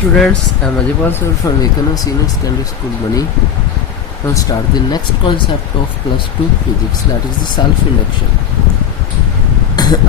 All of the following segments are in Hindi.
students, I am Ajay Parsar from Ekana Senior Secondary School, Mani. Now start the next concept of plus 2 physics, that is the self induction.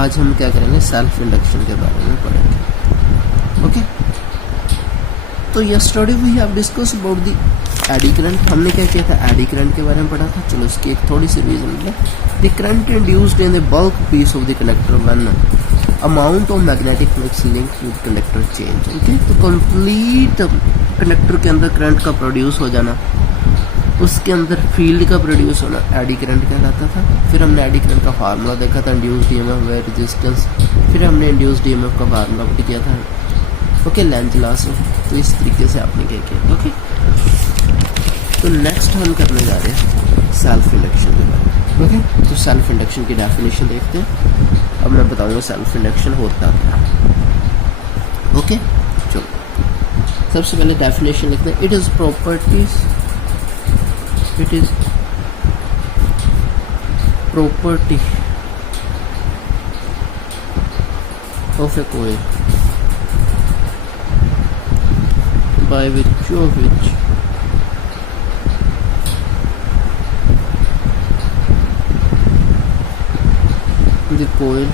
आज हम क्या करेंगे, सेल्फ इंडक्शन के बारे में पढ़ेंगे. ओके, तो yesterday we have discuss about the eddy current. हमने क्या किया था, एडी करंट के बारे में पढ़ा था. चलो इसकी एक थोड़ी सी रिवीजन है. The current induced in the bulk piece of the conductor when amount of magnetic flux link with conductor change. Okay, तो कंप्लीट कंडक्टर के अंदर करंट का प्रोड्यूस हो जाना, उसके अंदर फील्ड का प्रोड्यूस होना एडी करंट कहलाता था. फिर हमने एडी करंट का फार्मूला देखा था, इंड्यूस्ड ईएमएफ बाय रेजिस्टेंस. फिर हमने इंड्यूस्ड ईएमएफ का फार्मूला भी किया था. ओके, लेंज लॉ से. तो इस तरीके से आपने क्या किया. ओके, तो नेक्स्ट हम करने जा रहे हैं सेल्फ इंडक्शन के बारे में. ओके, तो सेल्फ इंडक्शन की डेफिनेशन देखते हैं. अब मैं बताऊंगा सेल्फ इंडक्शन होता क्या. ओके, चलो सबसे पहले डेफिनेशन लिखते हैं. It is properties, it is property of a coil by virtue of which the coil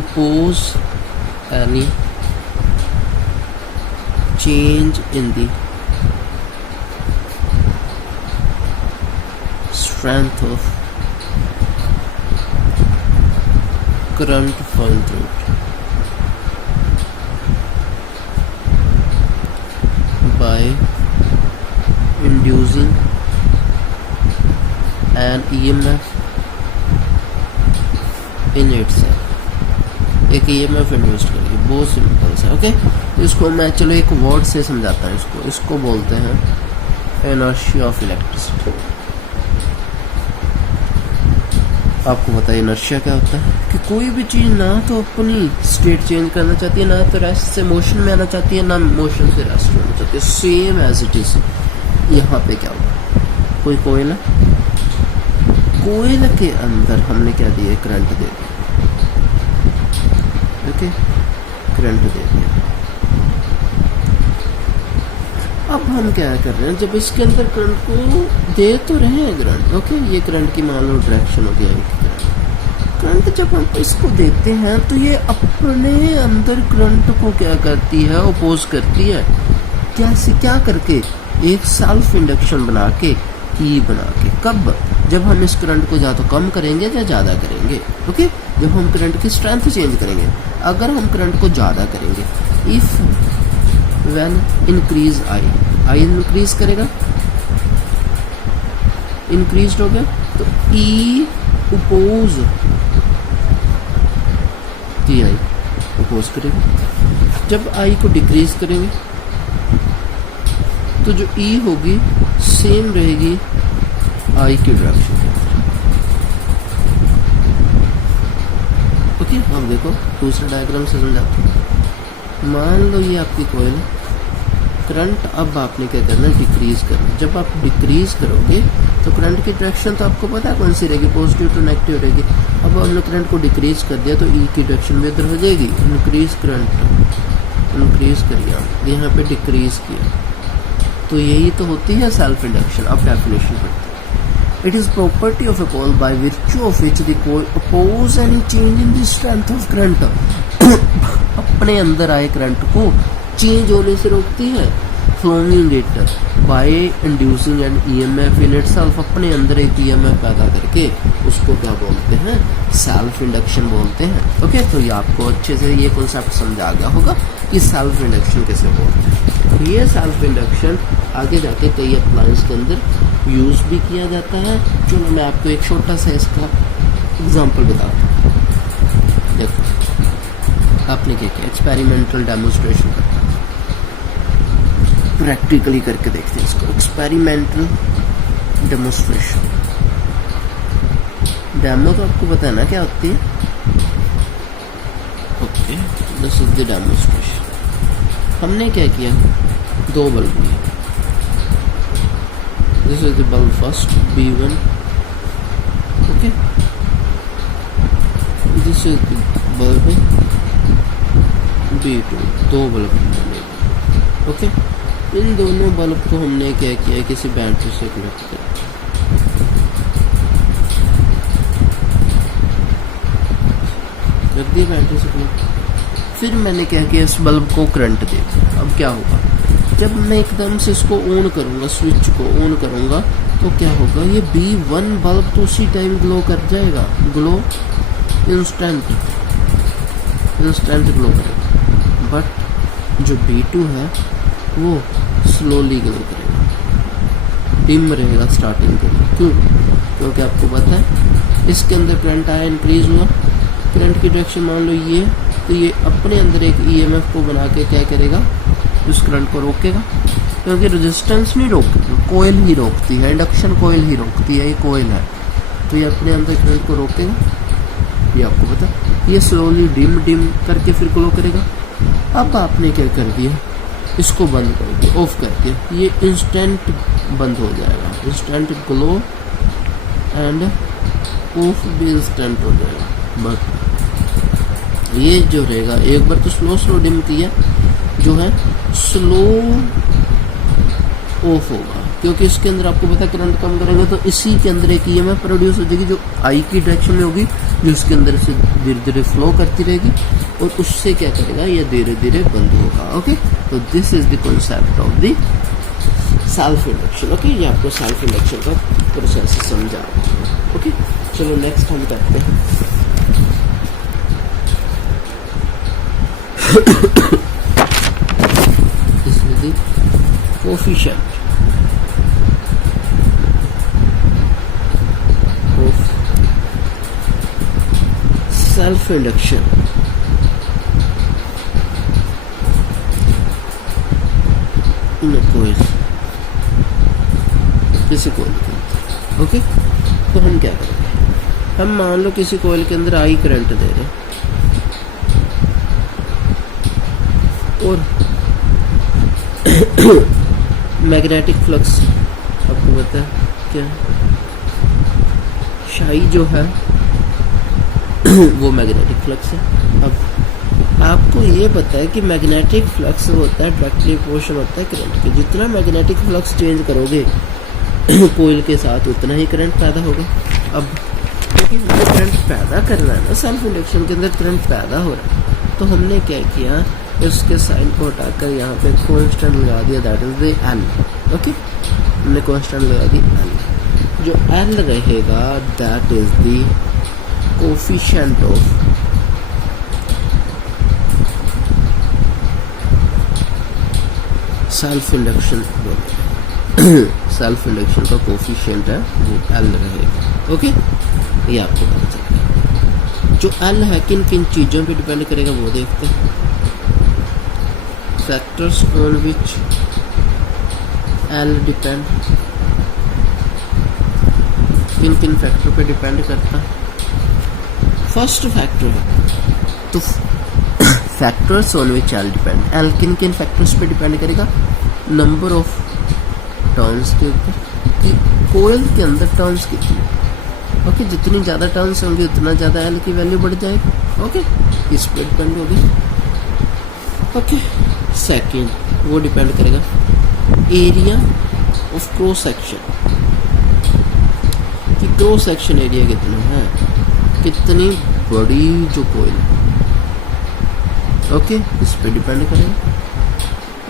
oppose any change in the strength of current flowing through it by inducing an EMF in itself. एक EMF इंड्यूस करेगी, बहुत सिंपल सा. ओके, इसको मैं चलो एक वर्ड से समझाता हूँ. इसको बोलते हैं इनर्शिया ऑफ इलेक्ट्रिसिटी. आपको पता है इनर्शिया क्या होता है, कि कोई भी चीज़ ना तो अपनी स्टेट चेंज करना चाहती है, ना तो रेस्ट से मोशन में आना चाहती है, ना मोशन से रेस्ट में आना चाहती है. सेम एज इट इज यहाँ पे क्या होगा, कोई कोयल है, कोयल के अंदर हमने क्या दिया, करंट दे दिया. ओके, करंट दे दिया. अब हम क्या कर रहे हैं, जब इसके अंदर करंट को दे तो रहे हैं करंट. ओके, ये करंट की मान लो डायरेक्शन हो गया. करंट जब हम इसको देते हैं तो ये अपने अंदर करंट को क्या करती है, अपोज करती है. कैसे, क्या करके, एक सेल्फ इंडक्शन बना के, की बना के. कब, जब हम इस करंट को या तो कम करेंगे या ज़्यादा करेंगे. ओके, जब हम करंट की स्ट्रेंथ चेंज करेंगे. अगर हम करंट को ज़्यादा करेंगे, if when increase I increase करेगा, इंक्रीज हो गया तो ई अपोज टी आई अपोज करेगा. जब आई को डिक्रीज करेंगे तो जो ई होगी सेम रहेगी आई की डायरेक्शन. ओके, अब देखो दूसरा डायग्राम से समझाते हैं. मान लो ये आपकी कोयल है, करंट अब आपने क्या करना है, डिक्रीज करना. जब आप डिक्रीज करोगे तो करंट की डायरेक्शन तो आपको पता है कौन सी रहेगी, पॉजिटिव टू नेगेटिव रहेगी. अब हमने करंट को डिक्रीज कर दिया तो ई की डायरेक्शन भी इधर हो जाएगी. इंक्रीज करंट, इंक्रीज करिए आप, यहाँ पे डिक्रीज किया. तो यही तो होती है सेल्फ इंडक्शन. अब डेफिनेशन पढ़ते हैं. It is property of a coil by virtue of which the coil oppose any change in the strength of current. अपने अंदर आए करंट को चेंज होने से रोकती है. flowing it by inducing an EMF in itself. अपने अंदर एक EMF पैदा करके उसको क्या बोलते हैं, सेल्फ इंडक्शन बोलते हैं. ओके, तो ये आपको अच्छे से ये कॉन्सेप्ट समझा गया होगा कि सेल्फ इंडक्शन कैसे बोलते हैं. ये सेल्फ इंडक्शन आगे जाके कई अप्लायंस के अंदर यूज भी किया जाता है. चलो मैं आपको एक छोटा सा इसका एग्जांपल बताता हूँ. देखो आपने क्या किया, एक्सपेरिमेंटल डेमोन्स्ट्रेशन करता है, प्रैक्टिकली करके देखते हैं इसको. Experimental demonstration. डेमो तो आपको पता है ना क्या होती है. Okay, this is the demonstration. हमने क्या किया, दो बल्ब लिए. This is the bulb first, B1. Okay. This is the bulb B2 दो बल्ब बनेगा। ओके, इन दोनों बल्ब को हमने क्या किया, किसी बैटरी से कनेक्ट किया। रख दिया बैटरी से कनेक्ट। फिर मैंने क्या किया, इस बल्ब को करंट दे दिया। अब क्या होगा, जब मैं एकदम से इसको ऑन करूंगा, स्विच को ऑन करूंगा, तो क्या होगा, ये B1 बल्ब तो उसी टाइम ग्लो कर जाएगा, ग्लो इंस्टेंट ग्लो करेगा। बट जो B2 है वो स्लोली ग्लो करेगा, डिम रहेगा स्टार्टिंग के लिए। क्यों? क्योंकि आपको पता है इसके अंदर करंट आया, इंक्रीज हुआ, करंट की डायरेक्शन मान लो ये, तो ये अपने अंदर एक EMF को बना के क्या करेगा, उस करंट को रोकेगा। क्योंकि रेजिस्टेंस नहीं रोकती, कोयल ही रोकती है, इंडक्शन कोयल ही रोकती है, ये कोयल है, तो ये अपने अंदर करंट को रोकेगा। ये आपको पता, ये स्लोली डिम करके फिर ग्लो करेगा। अब आपने क्या कर दिया, इसको बंद कर दिया, ऑफ कर दिया, ये इंस्टेंट बंद हो जाएगा, इंस्टेंट ग्लो एंड ऑफ भी इंस्टेंट हो जाएगा। बट ये जो रहेगा, एक बार तो स्लो डिम किया, जो है स्लो ऑफ होगा, क्योंकि इसके अंदर आपको पता है करंट कम करेंगे तो इसी के अंदर एक EMF प्रोड्यूस हो जाएगी, जो आई की डायरेक्शन में होगी, जो इसके अंदर से धीरे धीरे फ्लो करती रहेगी, और उससे क्या करेगा, ये धीरे धीरे बंद होगा। ओके, तो this is the concept of the self induction. Okay, ये आपको सेल्फ इंडक्शन का प्रोसेस समझा। ओके, चलो नेक्स्ट हम करते हैं coefficient of self induction in a coil, किसी कोयल के अंदर। ओके, तो हम क्या करेंगे, हम मान लो किसी कोयल के अंदर आई करंट दे रहे हैं, और मैग्नेटिक फ्लक्स आपको पता है क्या, शाई जो है वो मैग्नेटिक फ्लक्स है। अब आपको ये पता है कि मैग्नेटिक फ्लक्स होता है डायरेक्टली प्रोपोर्शनल होता है करंट के, जितना मैग्नेटिक फ्लक्स चेंज करोगे कोयल के साथ उतना ही करंट पैदा होगा। अब क्योंकि हमें करंट पैदा करना है ना, सेल्फ इंडक्शन के अंदर करंट पैदा हो रहा है, तो हमने क्या किया, इसके साइन को हटाकर यहाँ पे कांस्टेंट लगा दिया, that is the L। Okay, हमने कांस्टेंट लगा दी L, जो L रहेगा that is the coefficient of self induction. Self induction का कोफिशिएंट है वो L रहेगा। ओके, ये आपको पता चलेगा। जो L है किन किन चीज़ों पे डिपेंड करेगा वो देखते हैं। Factors on which L depend, किन किन फैक्टर पे डिपेंड करता है। फर्स्ट फैक्टर है तो factors on which L depend, L किन किन फैक्टर्स पे डिपेंड करेगा, नंबर ऑफ टर्न्स के ऊपर, कि कोयल के अंदर टर्न्स कितनी। ओके, जितनी ज़्यादा टर्न्स होंगे उतना ज़्यादा L की वैल्यू बढ़ जाएगी। ओके, इस पर डिपेंड होगी। ओके, सेकेंड वो डिपेंड करेगा एरिया ऑफ क्रॉस सेक्शन, कि क्रॉस सेक्शन एरिया कितना है, कितनी बड़ी जो कोयल है। ओके, इस पे डिपेंड करेगा।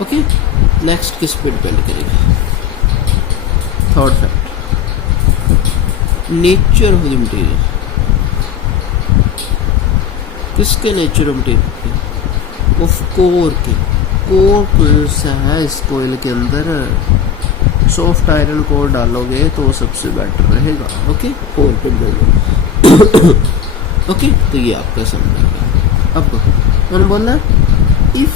ओके, नेक्स्ट किस पे डिपेंड करेगा, third factor nature of the material, किसके nature of material, of core के, कोर कौन सा है इस कोयल के अंदर, सॉफ्ट आयरन कोर डालोगे तो सबसे बेटर रहेगा। ओके, कोर पे डालो। ओके, तो ये आपका समझ। अब मैंने बोला इफ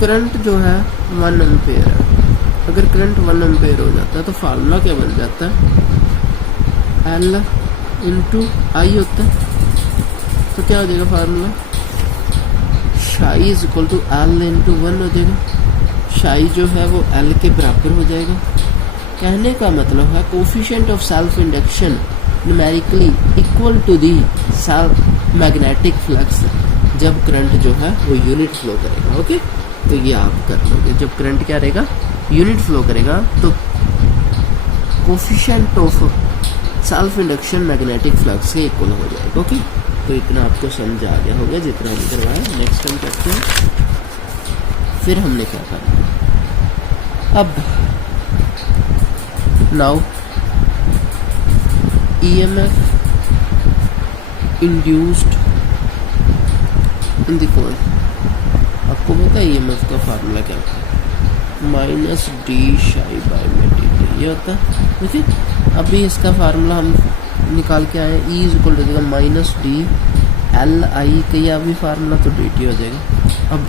करंट जो है 1 एम्पेयर है, अगर करंट 1 एम्पेयर हो जाता है तो फार्मूला क्या बन जाता है, L इंटू आई होता है। तो क्या हो जाएगा formula, phi is equal to L into 1 हो जाएगा। शाई जो है वो L के बराबर हो जाएगा। कहने का मतलब है coefficient of self induction numerically equal to the self magnetic flux. जब करंट जो है वो यूनिट फ्लो करेगा। ओके, तो ये आप कर लोगे। जब करंट क्या रहेगा, यूनिट फ्लो करेगा, तो coefficient of self induction magnetic flux के इक्वल हो जाएगा। ओके, तो इतना आपको समझ आ गया होगा जितना हम करवाए। नेक्स्ट हम करते हैं, फिर हमने क्या करना अब, now EMF induced in the coil. आपको पता है EMF का फार्मूला क्या होता है, माइनस डी शाई बाई में dt ये होता है। ठीक है, अभी इसका फार्मूला हम निकाल के आए, E is equal to minus D L I का, यह अभी फार्मूला तो dt हो जाएगा। अब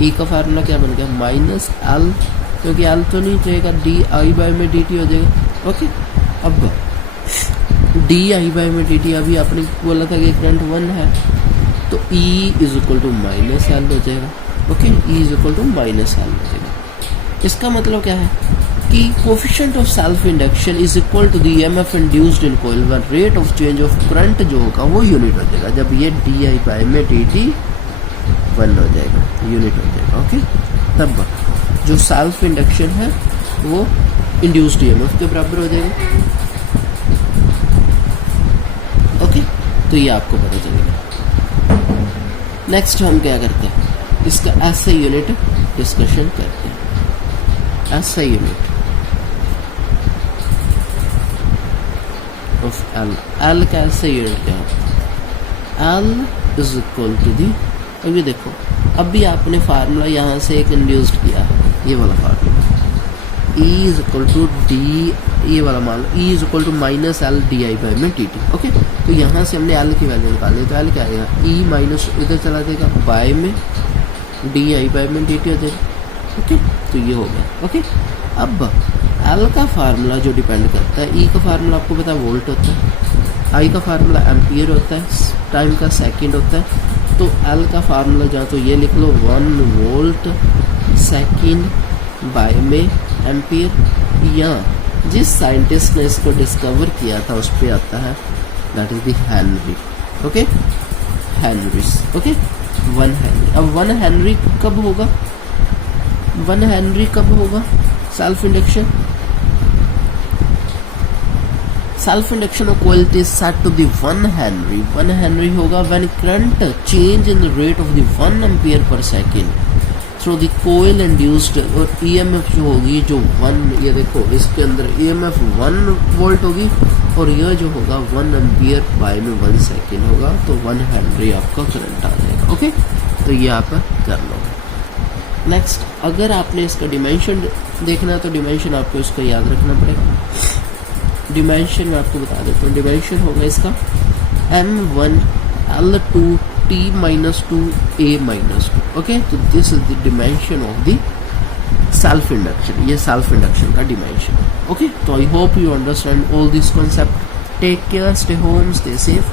E का फार्मूला क्या बन गया, माइनस एल, क्योंकि एल तो नहीं रहेगा, डी आई बाई में dt हो जाएगा। ओके, अब डी आई बाई में dt, अभी आपने बोला था कि करंट 1 है, तो E is equal to minus L हो जाएगा। Okay, E is equal to minus L हो जाएगा। इसका मतलब क्या है कि coefficient of self induction is equal to the EMF induced in coil one rate of change of current जो होगा वो यूनिट हो जाएगा। जब ये डी आई बाई में dt 1 हो जाएगा, यूनिट हो जाएगा। ओके, तब जो सेल्फ इंडक्शन है वो इंड्यूस्ड EMF के बराबर हो जाएगा। ओके, तो ये आपको पता चलेगा। नेक्स्ट हम क्या करते हैं, इसका ऐसे यूनिट डिस्कशन करते हैं। ऐसे यूनिट ऑफ एल, एल का ऐसे यूनिट क्या होता है, L is equal to the, अभी देखो अभी आपने फार्मूला यहाँ से एक इंड्यूस्ड किया, ये वाला formula E is equal to D, ये वाला मान लो E is equal to minus L D I by में dt। ओके, तो यहाँ से हमने L की वैल्यू निकाली, तो L क्या आएगा, E माइनस इधर चला जाएगा, बाय में डी आई बाई में dt हो जाएगा। ओके, तो ये हो गया। ओके, अब L का फार्मूला जो डिपेंड करता है, E का फार्मूला आपको पता है वोल्ट होता है, I का फार्मूला एम्पियर होता है, टाइम का सेकंड होता है। तो L का फार्मूला जहाँ तो ये लिख लो 1 वोल्ट सेकंड बाय में एम्पियर, या जिस साइंटिस्ट ने इसको डिस्कवर किया था उस पर आता है, that is the Henry. Okay, Henrys. Okay, 1 Henry. अब 1 हेनरी कब होगा, 1 हेनरी कब होगा self induction, self induction of coil is set to the 1 Henry। 1 Henry होगा when current change in the rate of the 1 ampere per second through the coil induced, और EMF जो होगी जो 1, ये देखो इसके अंदर EMF 1 वोल्ट होगी, और यह जो होगा 1 एम्पियर बाय में 1 सेकेंड होगा, तो 1 हेनरी आपका करंट आ जाएगा। ओके, तो ये आप कर लो। नेक्स्ट, अगर आपने इसका डिमेंशन देखना है तो डिमेंशन आपको इसका याद रखना पड़ेगा। डिमेंशन मैं आपको बता देता हूँ, डिमेंशन होगा इसका M1 L2 T minus 2 A minus 2। Okay, तो this is the dimension of the self induction, ये सेल्फ इंडक्शन का डिमेंशन। ओके, तो I hope you understand all this concept. Take care, stay home, stay safe.